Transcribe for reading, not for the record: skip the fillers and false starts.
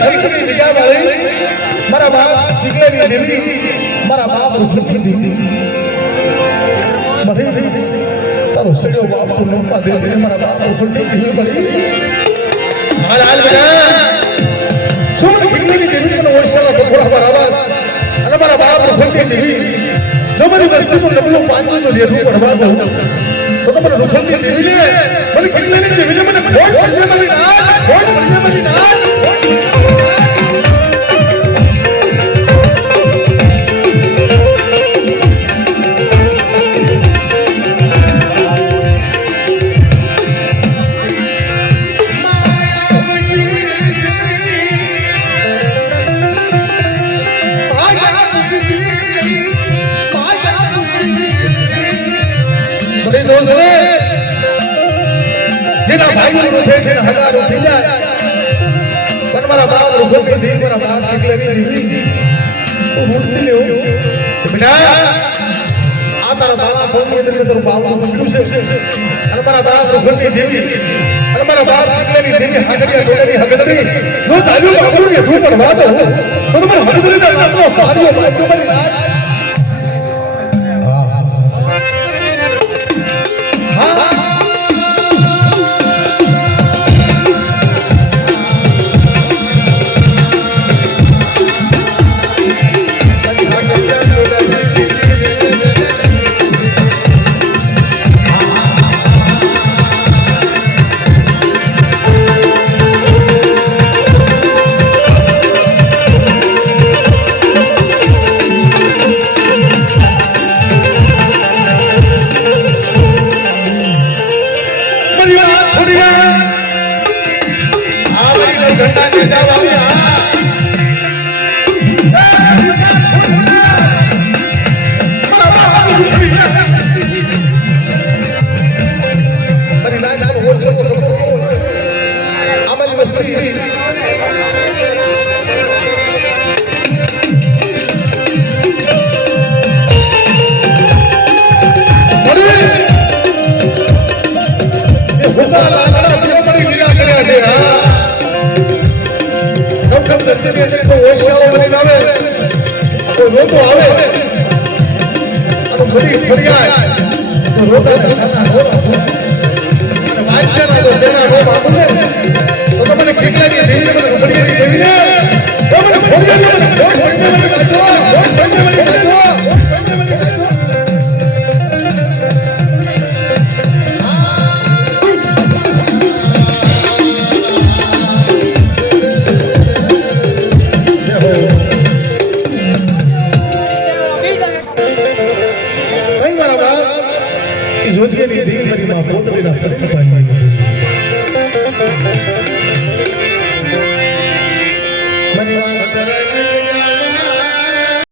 મારી હરખની જગ્યા વાળી મારા બાપ જીગલેની દેવી મારા બાપ રૂખની દેવી મને તારો સડ્યો બાપ તું નોપા દે દે મારા બાપ રૂખની દેવી મળી હાલ હાલ બના સુન જીગલેની દેવી મને ઓળખાવા થોડા બરાબર અને મારા બાપ રૂખની દેવી જો મારી વસ્તુનો ડબલો પાંચનો લેવું પડવા દઉં તો મને રૂખની દેવી ને મને જીગલેની દેવી મને ખોટ પડે મળી ના ખોટ પડે મળી ના જેના ભાઈ નો છે જેના હજારો થઈ જાય પણ મારા બાપ રૂખની દેવી મારા બાપ જીગલેની દેવી તું મૂર્તિ લેવો બેટા આ તારા બાળા ભૂમિ અંદર તારું બાવળું મૂક્યું છે અને મારા બાપ રૂખની દેવી અને મારા બાપ જીગલેની દેવી હાજરિયા ડોલેની હગદરી નો ચાલ્યો બાપુ ને તું પણ વાતો તો મને હગદરી ના નામનો સહારો ભાઈ તમારી રાજ Mani